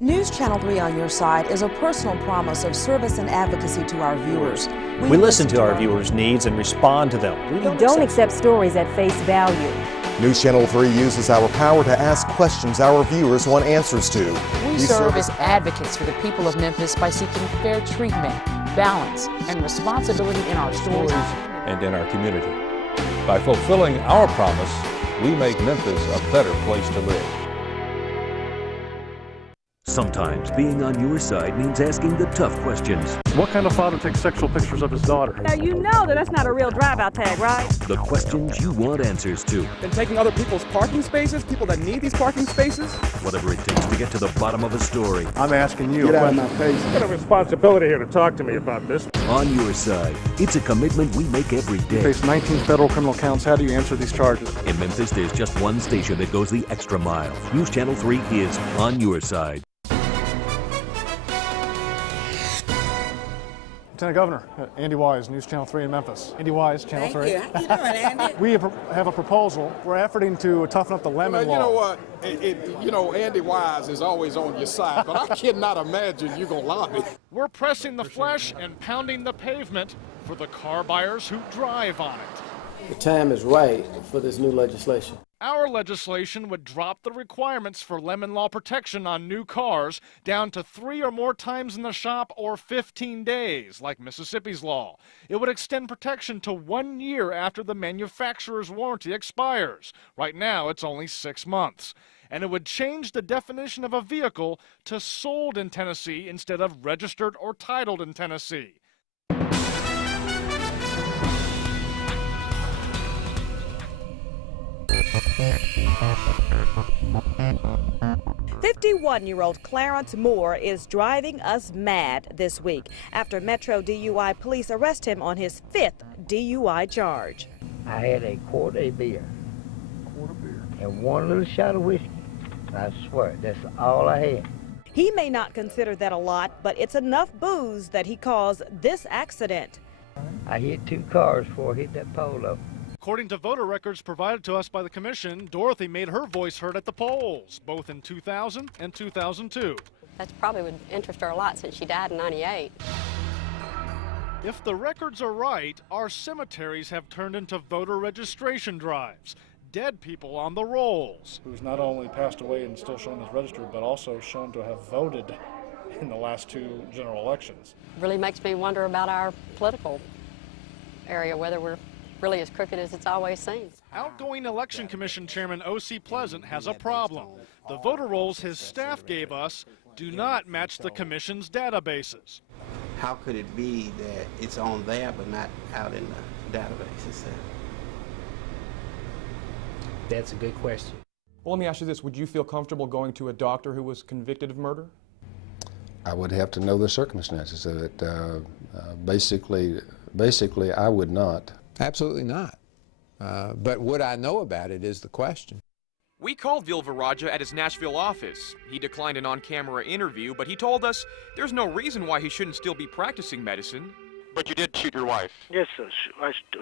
News Channel 3 on Your Side is a personal promise of service and advocacy to our viewers. We listen to our viewers' needs and respond to them. We don't accept stories at face value. News Channel 3 uses our power to ask questions our viewers want answers to. We serve as advocates for the people of Memphis by seeking fair treatment, balance, and responsibility in our stories and in our community. By fulfilling our promise, we make Memphis a better place to live. Sometimes being on your side means asking the tough questions. What kind of father takes sexual pictures of his daughter? Now you know that's not a real drive-out tag, right? The questions you want answers to. And taking other people's parking spaces, people that need these parking spaces. Whatever it takes to get to the bottom of a story. I'm asking you. Get out of my face. You got a responsibility here to talk to me about this. On Your Side. It's a commitment we make every day. You face 19 federal criminal counts. How do you answer these charges? In Memphis, there's just one station that goes the extra mile. News Channel 3 is On Your Side. Lieutenant Governor, Andy Wise, News Channel 3 in Memphis. Andy Wise, Channel 3. Thank you. How you doing, Andy? We have a proposal. We're efforting to toughen up the lemon law. You know what? Andy Wise is always on your side, but I cannot imagine you gonna lobby. We're pressing the flesh and pounding the pavement for the car buyers who drive on it. The time is right for this new legislation. Our legislation would drop the requirements for lemon law protection on new cars down to 3 or more times in the shop or 15 days, like Mississippi's law. It would extend protection to 1 year after the manufacturer's warranty expires. Right now, it's only 6 months. And it would change the definition of a vehicle to sold in Tennessee instead of registered or titled in Tennessee. 51-year-old Clarence Moore is driving us mad this week after Metro DUI police arrest him on his 5th DUI charge. I had a quart of beer. And one little shot of whiskey. I swear, that's all I had. He may not consider that a lot, but it's enough booze that he caused this accident. I hit 2 cars before I hit that polo. According to voter records provided to us by the commission, Dorothy made her voice heard at the polls, both in 2000 and 2002. That probably would interest her a lot since she died in '98. If the records are right, our cemeteries have turned into voter registration drives. Dead people on the rolls. Who's not only passed away and still shown as registered, but also shown to have voted in the last 2 general elections. Really makes me wonder about our political area, whether we're really as crooked as it's always seemed. Outgoing Election Commission Chairman O.C. Pleasant has a problem. The voter rolls his staff gave us do not match the commission's databases. How could it be that it's on there but not out in the databases? That's a good question. Well, let me ask you this. Would you feel comfortable going to a doctor who was convicted of murder? I would have to know the circumstances of it. Basically, I would not. Absolutely not. But what I know about it is the question. We called Vilvaraja at his Nashville office. He declined an on-camera interview, but he told us there's no reason why he shouldn't still be practicing medicine. But you did shoot your wife? Yes, sir.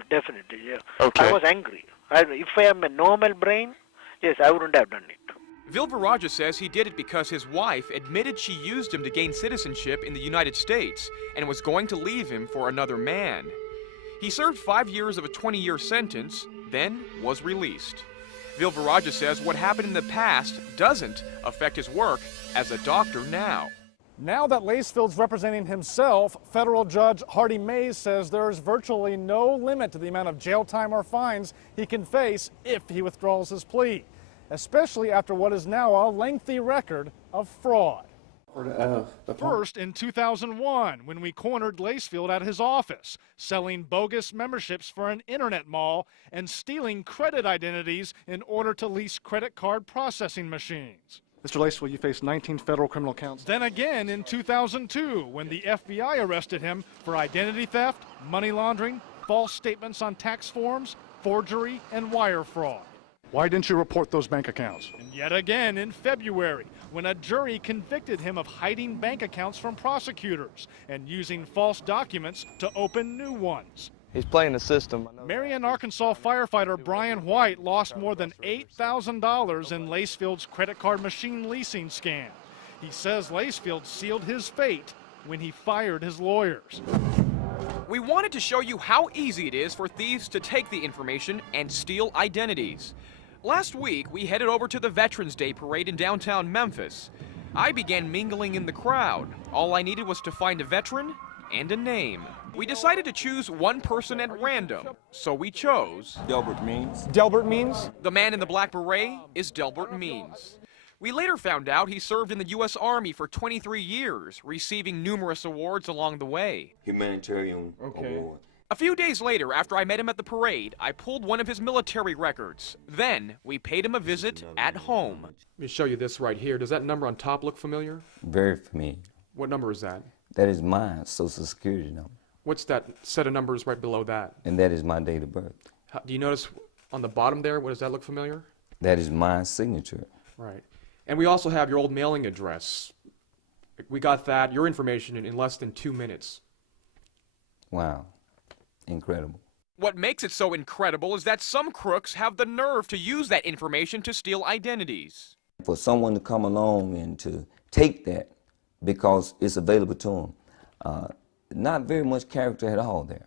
Definitely, yeah. Okay. I was angry. If I am a normal brain, yes, I wouldn't have done it. Vilvaraja says he did it because his wife admitted she used him to gain citizenship in the United States and was going to leave him for another man. He served 5 years of a 20-year sentence, then was released. Vilvaraja says what happened in the past doesn't affect his work as a doctor now. Now that Lacefield's representing himself, federal judge Hardy Mays says there is virtually no limit to the amount of jail time or fines he can face if he withdraws his plea, especially after what is now a lengthy record of fraud. First, in 2001, when we cornered Lacefield at his office, selling bogus memberships for an internet mall and stealing credit identities in order to lease credit card processing machines. Mr. Lacefield, you face 19 federal criminal counts. Then again in 2002, when the FBI arrested him for identity theft, money laundering, false statements on tax forms, forgery, and wire fraud. Why didn't you report those bank accounts? And yet again in February, when a jury convicted him of hiding bank accounts from prosecutors and using false documents to open new ones. He's playing the system. Marion, Arkansas firefighter Brian White lost more than $8,000 in Lacefield's credit card machine leasing scam. He says Lacefield sealed his fate when he fired his lawyers. We wanted to show you how easy it is for thieves to take the information and steal identities. Last week, we headed over to the Veterans Day Parade in downtown Memphis. I began mingling in the crowd. All I needed was to find a veteran and a name. We decided to choose one person at random, so we chose Delbert Means. Delbert Means? the man in the black beret is Delbert Means. We later found out he served in the U.S. Army for 23 years, receiving numerous awards along the way. Humanitarian award. A few days later, after I met him at the parade, I pulled one of his military records. Then, we paid him a visit at home. Let me show you this right here. Does that number on top look familiar? Very familiar. What number is that? That is my Social Security number. What's that set of numbers right below that? And that is my date of birth. Do you notice on the bottom there, what does that look familiar? That is my signature. Right. And we also have your old mailing address. We got that, your information, in less than 2 minutes. Wow. Incredible. What makes it so incredible is that some crooks have the nerve to use that information to steal identities. For someone to come along and to take that because it's available to them, not very much character at all there.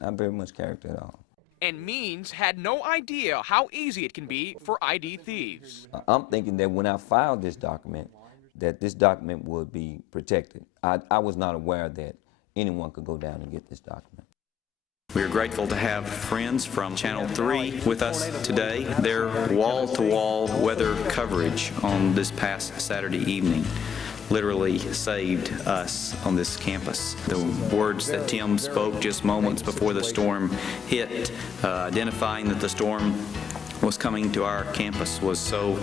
Not very much character at all. And Means had no idea how easy it can be for ID thieves. I'm thinking that when I filed this document, that this document would be protected. I was not aware that anyone could go down and get this document. We are grateful to have friends from Channel 3 with us today. Their wall-to-wall weather coverage on this past Saturday evening literally saved us on this campus. The words that Tim spoke just moments before the storm hit, identifying that the storm was coming to our campus, was so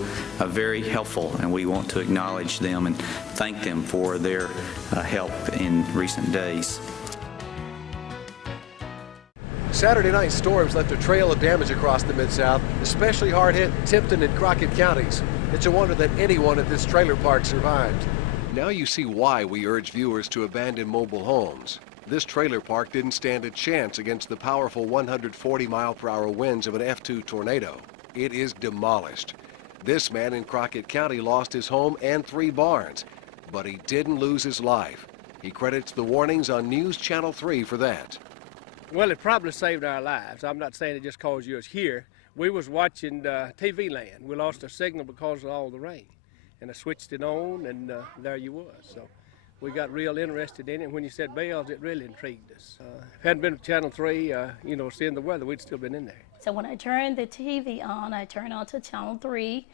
very helpful, and we want to acknowledge them and thank them for their help in recent days. Saturday night storms left a trail of damage across the Mid-South, especially hard hit Tipton and Crockett counties. It's a wonder that anyone at this trailer park survived. Now you see why we urge viewers to abandon mobile homes. This trailer park didn't stand a chance against the powerful 140-mile-per-hour winds of an F2 tornado. It is demolished. This man in Crockett County lost his home and 3 barns, but he didn't lose his life. He credits the warnings on News Channel 3 for that. Well, it probably saved our lives. I'm not saying it just caused you was here. We was watching TV land. We lost our signal because of all the rain. And I switched it on, and there you was. So we got real interested in it. When you said bells, it really intrigued us. If it hadn't been for Channel 3, seeing the weather, we'd still been in there. So when I turned the TV on, I turned on to Channel 3,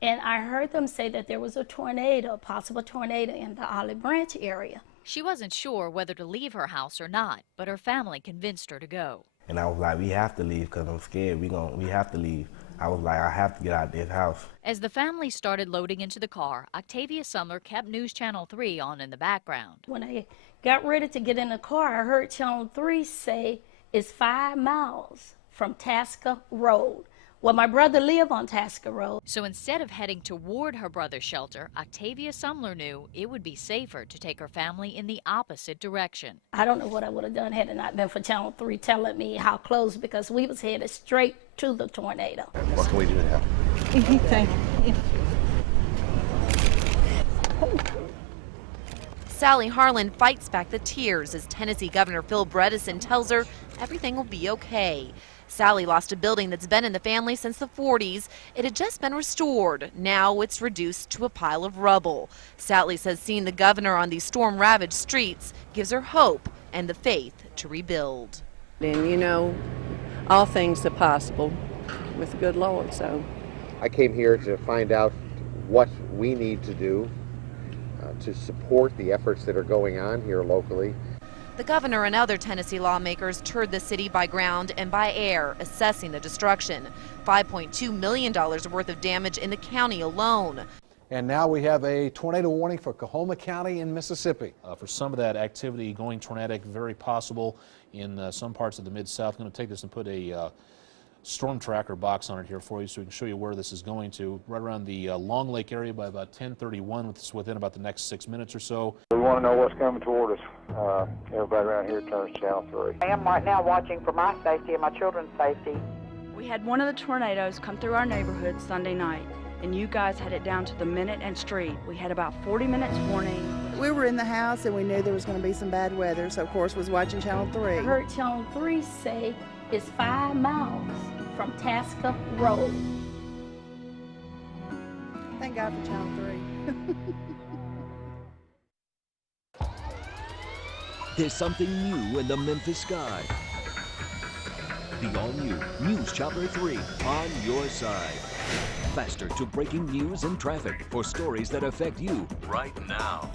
and I heard them say that there was a tornado, a possible tornado in the Olive Branch area. She wasn't sure whether to leave her house or not, but her family convinced her to go. And I was like, we have to leave because I'm scared. We have to leave. I was like, I have to get out of this house. As the family started loading into the car, Octavia Sumler kept News Channel 3 on in the background. When I got ready to get in the car, I heard Channel 3 say it's 5 miles from Tasker Road. Well, my brother lived on Tasker Road. So instead of heading toward her brother's shelter, Octavia Sumler knew it would be safer to take her family in the opposite direction. I don't know what I would have done had it not been for Channel 3 telling me how close, because we was headed straight to the tornado. What can we do now? Thank you. Sally Harlan fights back the tears as Tennessee Governor Phil Bredesen tells her everything will be okay. Sally lost a building that's been in the family since the 40s. It had just been restored. Now it's reduced to a pile of rubble. Sally says seeing the governor on these storm-ravaged streets gives her hope and the faith to rebuild. And all things are possible with the good Lord, so. I came here to find out what we need to do to support the efforts that are going on here locally. The governor and other Tennessee lawmakers toured the city by ground and by air, assessing the destruction. $5.2 million worth of damage in the county alone. And now we have a tornado warning for Coahoma County in Mississippi. For some of that activity going tornadic, very possible in some parts of the Mid-South. I'm going to take this and put a storm tracker box on it here for you so we can show you where this is going to. Right around the Long Lake area by about 10:31, it's within about the next 6 minutes or so. We want to know what's coming toward us. Everybody around here turns Channel 3. I am right now watching for my safety and my children's safety. We had one of the tornadoes come through our neighborhood Sunday night. and you guys had it down to the minute and street. We had about 40 minutes warning. We were in the house and we knew there was going to be some bad weather, so of course was watching Channel 3. I heard Channel 3 say it's 5 miles from Tasker Road. Thank God for Channel 3. There's something new in the Memphis sky. The all-new News Chopper 3 on your side. Faster to breaking news and traffic for stories that affect you right now.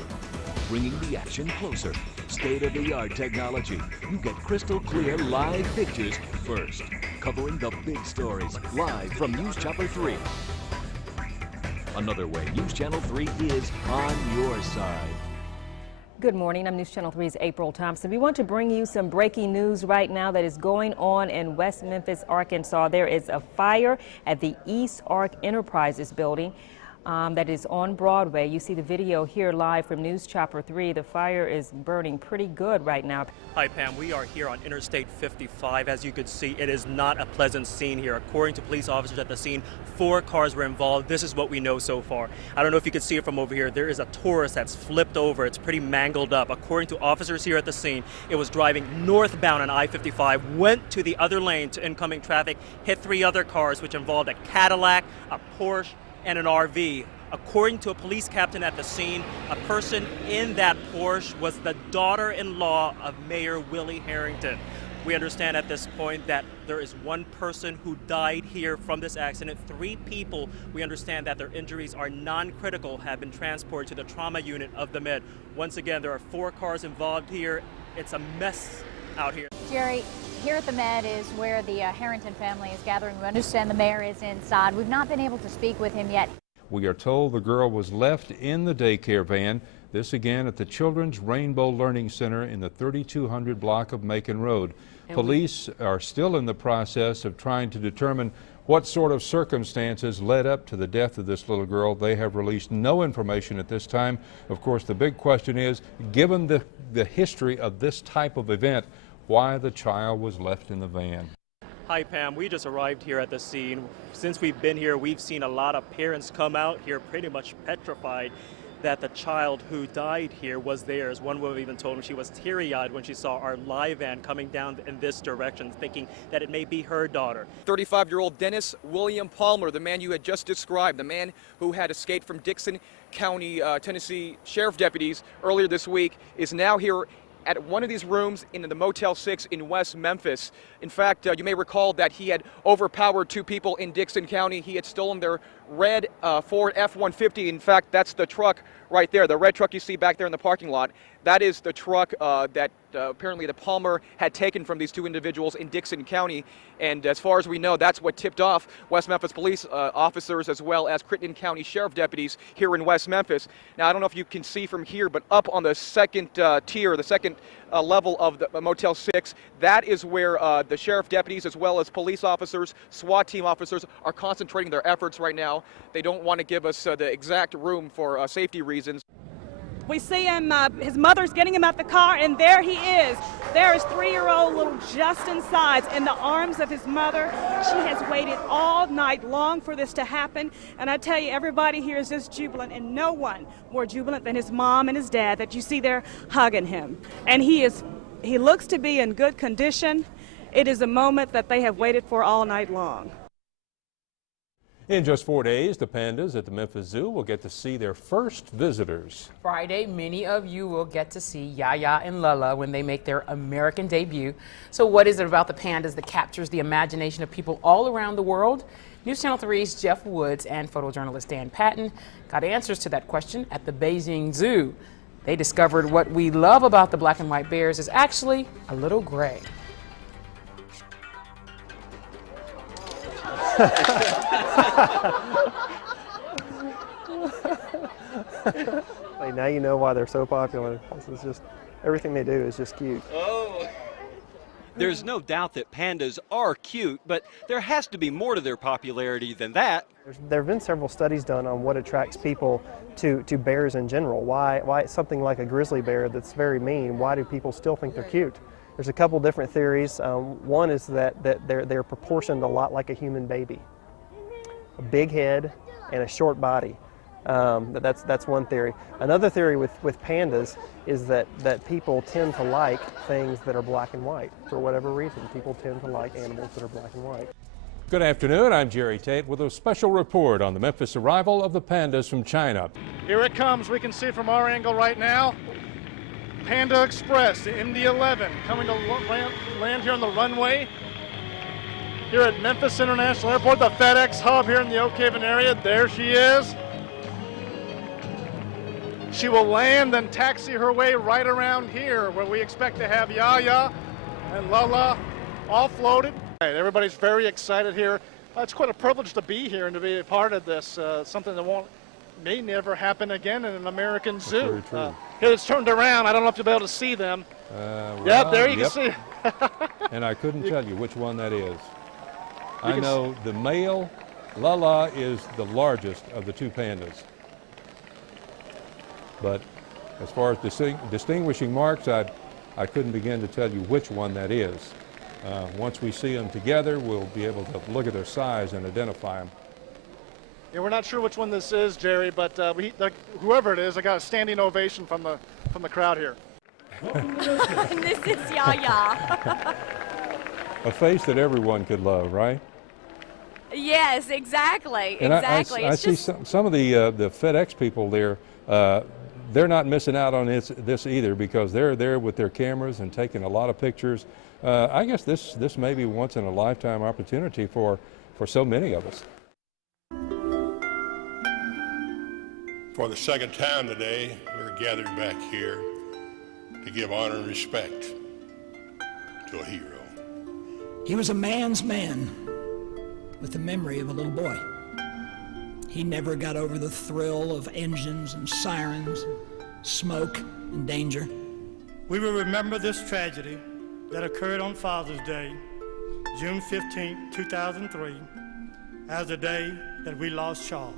Bringing the action closer. State-of-the-art technology. You get crystal clear live pictures first. Covering the big stories live from News Chopper 3. Another way News Channel 3 is on your side. Good morning. I'm News Channel 3's April Thompson. We want to bring you some breaking news right now that is going on in West Memphis, Arkansas. There is a fire at the East Ark Enterprises building that is on Broadway. You see the video here live from News Chopper 3. The fire is burning pretty good right now. Hi, Pam. We are here on Interstate 55. As you can see, it is not a pleasant scene here. According to police officers at the scene, 4 cars were involved. This is what we know so far. I don't know if you can see it from over here. There is a Taurus that's flipped over. It's pretty mangled up. According to officers here at the scene, it was driving northbound on I-55, went to the other lane to incoming traffic, hit 3 other cars, which involved a Cadillac, a Porsche, and an RV. According to a police captain at the scene, a person in that Porsche was the daughter-in-law of Mayor Willie Harrington. We understand at this point that there is 1 person who died here from this accident. 3 people, we understand that their injuries are non-critical, have been transported to the trauma unit of the Med. Once again, there are 4 cars involved here. It's a mess out here. Jerry, here at the Med is where the Harrington family is gathering. We understand the mayor is inside. We've not been able to speak with him yet. We are told the girl was left in the daycare van. This again at the Children's Rainbow Learning Center in the 3200 block of Macon Road. Police are still in the process of trying to determine what sort of circumstances led up to the death of this little girl. They have released no information at this time. Of course, the big question is, given the history of this type of event, why the child was left in the van. Hi, Pam. We just arrived here at the scene. Since we've been here, we've seen a lot of parents come out here pretty much petrified that the child who died here was theirs. One woman even told me she was teary-eyed when she saw our live van coming down in this direction, thinking that it may be her daughter. 35-year-old Dennis William Palmer, the man you had just described, the man who had escaped from Dixon County, Tennessee sheriff deputies earlier this week, is now here at one of these rooms in the Motel 6 in West Memphis. In fact, you may recall that he had overpowered 2 people in Dixon County. He had stolen their red Ford F-150. In fact, that's the truck right there, the red truck you see back there in the parking lot. That is the truck that apparently the Palmer had taken from these 2 individuals in Dixon County. And as far as we know, that's what tipped off West Memphis police officers as well as Crittenden County sheriff deputies here in West Memphis. Now, I don't know if you can see from here, but up on the second tier, the second level of the Motel 6, that is where the sheriff deputies as well as police officers, SWAT team officers are concentrating their efforts right now. They don't want to give us the exact room for safety reasons. We see him, his mother's getting him out the car, and there he is. There is 3-year-old little Justin Sides in the arms of his mother. She has waited all night long for this to happen, and I tell you, everybody here is just jubilant, and no one more jubilant than his mom and his dad that you see there hugging him. And he looks to be in good condition. It is a moment that they have waited for all night long. In just 4 days, the pandas at the Memphis Zoo will get to see their first visitors. Friday, many of you will get to see Yaya and Lala when they make their American debut. So what is it about the pandas that captures the imagination of people all around the world? News Channel 3's Jeff Woods and photojournalist Dan Patton got answers to that question at the Beijing Zoo. They discovered what we love about the black and white bears is actually a little gray. Hey, now you know why they're so popular. This is just, everything they do is just cute. Oh. There's no doubt that pandas are cute, but there has to be more to their popularity than that. There have been several studies done on what attracts people to bears in general. Why something like a grizzly bear that's very mean, why do people still think they're cute? There's a couple different theories. One is that they're proportioned a lot like a human baby. A big head, and a short body. That's one theory. Another theory with pandas is that people tend to like things that are black and white. For whatever reason, people tend to like animals that are black and white. Good afternoon, I'm Jerry Tate with a special report on the Memphis arrival of the pandas from China. Here it comes. We can see from our angle right now, Panda Express, the MD-11, coming to land here on the runway here at Memphis International Airport, the FedEx hub here in the Oak Haven area. There she is. She will land and taxi her way right around here, where we expect to have Yaya and Lala all floated. Everybody's very excited here. It's quite a privilege to be here and to be a part of this, something that may never happen again in an American zoo. Here it's turned around. I don't know if you'll be able to see them. Yep, there you can see. And I couldn't tell you which one that is. I know the male, Lala, is the largest of the two pandas. But as far as distinguishing marks, I couldn't begin to tell you which one that is. Once we see them together, we'll be able to look at their size and identify them. Yeah, we're not sure which one this is, Jerry, but whoever it is, I got a standing ovation from the crowd here. And this is Yaya. A face that everyone could love, right? Yes, exactly. And exactly. I see some of the FedEx people there. They're not missing out on this either, because they're there with their cameras and taking a lot of pictures. I guess this may be once in a lifetime opportunity for so many of us. For the second time today, we're gathered back here to give honor and respect to a hero. He was a man's man with the memory of a little boy. He never got over the thrill of engines and sirens, smoke and danger. We will remember this tragedy that occurred on Father's Day, June 15, 2003, as the day that we lost Charles.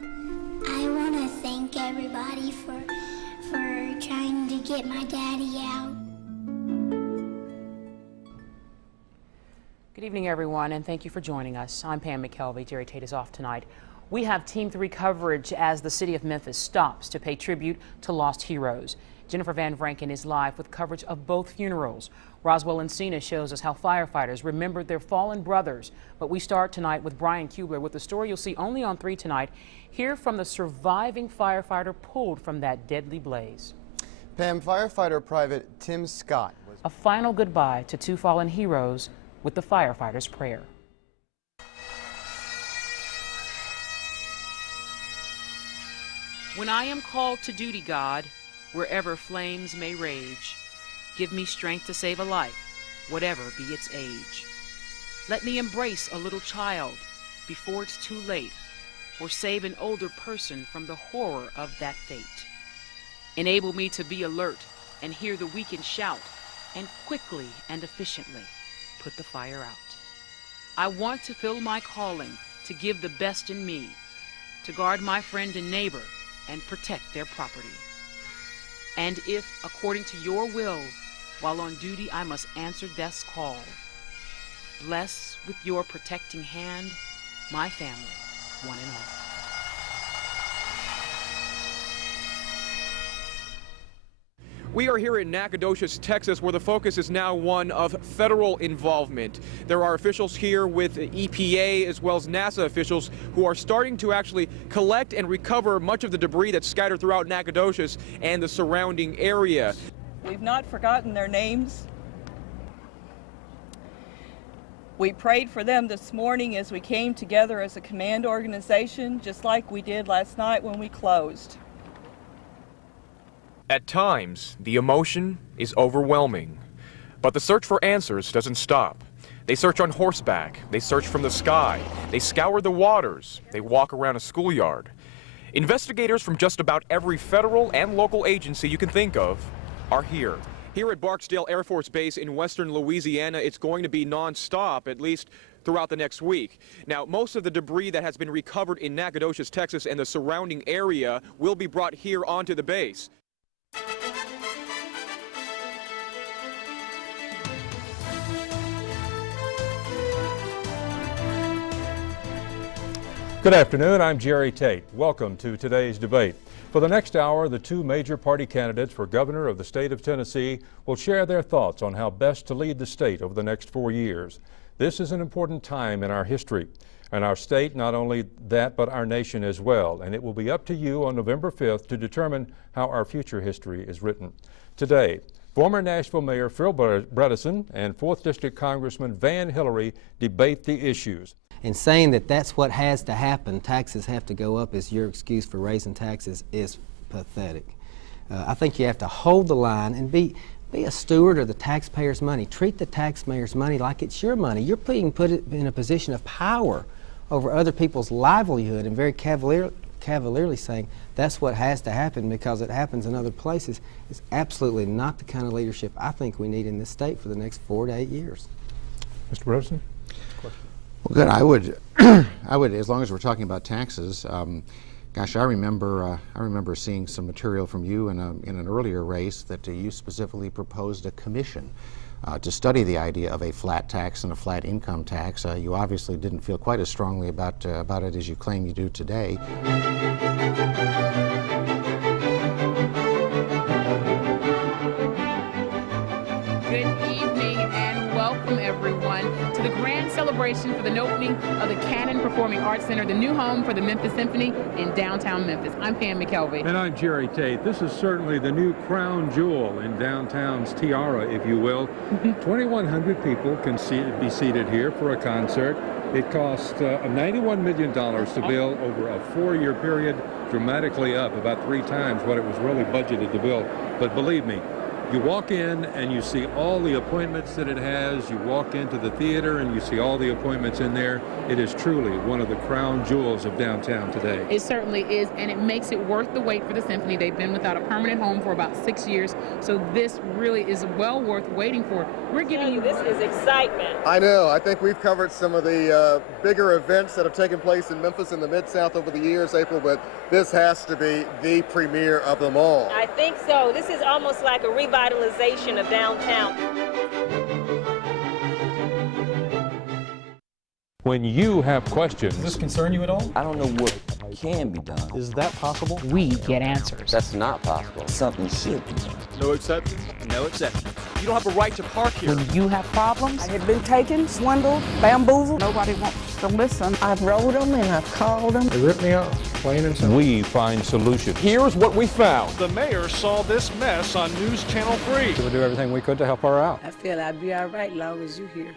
I want to thank everybody for trying to get my daddy out. Good evening, everyone, and thank you for joining us. I'm Pam McKelvey. Jerry Tate is off tonight. We have Team 3 coverage as the city of Memphis stops to pay tribute to lost heroes. Jennifer Van Vranken is live with coverage of both funerals. Roswell Encina shows us how firefighters remembered their fallen brothers. But we start tonight with Brian Kubler with the story you'll see only on 3 tonight. Hear from the surviving firefighter pulled from that deadly blaze. Pam, firefighter Private Tim Scott. A final goodbye to 2 fallen heroes with the firefighter's prayer. When I am called to duty, God, wherever flames may rage, give me strength to save a life, whatever be its age. Let me embrace a little child before it's too late, or save an older person from the horror of that fate. Enable me to be alert and hear the weakened shout, and quickly and efficiently put the fire out. I want to fill my calling to give the best in me, to guard my friend and neighbor and protect their property. And if, according to your will, while on duty I must answer death's call, bless with your protecting hand my family, one and all. We are here in Nacogdoches, Texas, where the focus is now one of federal involvement. There are officials here with EPA as well as NASA officials who are starting to actually collect and recover much of the debris that's scattered throughout Nacogdoches and the surrounding area. We've not forgotten their names. We prayed for them this morning as we came together as a command organization, just like we did last night when we closed. At times, the emotion is overwhelming, but the search for answers doesn't stop. They search on horseback, they search from the sky, they scour the waters, they walk around a schoolyard. Investigators from just about every federal and local agency you can think of are here. Here at Barksdale Air Force Base in western Louisiana, it's going to be non-stop, at least throughout the next week. Now, most of the debris that has been recovered in Nacogdoches, Texas and the surrounding area will be brought here onto the base. Good afternoon, I'm Jerry Tate. Welcome to today's debate. For the next hour, the two major party candidates for governor of the state of Tennessee will share their thoughts on how best to lead the state over the next 4 years. This is an important time in our history, and our state, not only that, but our nation as well. And it will be up to you on November 5th to determine how our future history is written. Today, former Nashville Mayor Phil Bredesen and 4th District Congressman Van Hillary debate the issues. And saying that that's what has to happen, taxes have to go up as your excuse for raising taxes, is pathetic. I think you have to hold the line and be a steward of the taxpayers' money. Treat the taxpayers' money like it's your money. You're being put in a position of power over other people's livelihood, and very cavalierly saying that's what has to happen because it happens in other places is absolutely not the kind of leadership I think we need in this state for the next 4 to 8 years. Mr. Bredesen? Well, good. I would, as long as we're talking about taxes. Gosh, I remember seeing some material from you in an earlier race that you specifically proposed a commission to study the idea of a flat tax and a flat income tax. You obviously didn't feel quite as strongly about it as you claim you do today. Good evening and welcome everyone to the grand celebration for the opening of the Cannon Performing Arts Center, the new home for the Memphis Symphony in downtown Memphis. I'm Pam McKelvey. And I'm Jerry Tate. This is certainly the new crown jewel in downtown's tiara, if you will. 2,100 people can be seated here for a concert. It cost $91 million to build over a 4-year period, dramatically up, about 3 times what it was really budgeted to build. But believe me, you walk in and you see all the appointments that it has. You walk into the theater and you see all the appointments in there. It is truly one of the crown jewels of downtown today. It certainly is, and it makes it worth the wait for the symphony. They've been without a permanent home for about 6 years, so this really is well worth waiting for. We're giving you this is excitement. I know. I think we've covered some of the bigger events that have taken place in Memphis and the Mid-South over the years, April, but this has to be the premiere of them all. I think so. This is almost like a revitalization of downtown. When you have questions, does this concern you at all? I don't know what can be done. Is that possible? We get answers. That's not possible. Something should be done. No exceptions? No exceptions. You don't have a right to park here. When you have problems, I have been taken, swindled, bamboozled. Nobody wants to listen. I've wrote them and I've called them. They ripped me off, plain and simple. we find solutions. Here's what we found. The mayor saw this mess on News Channel 3. We'll do everything we could to help her out. I feel I'll be all right as long as you're here.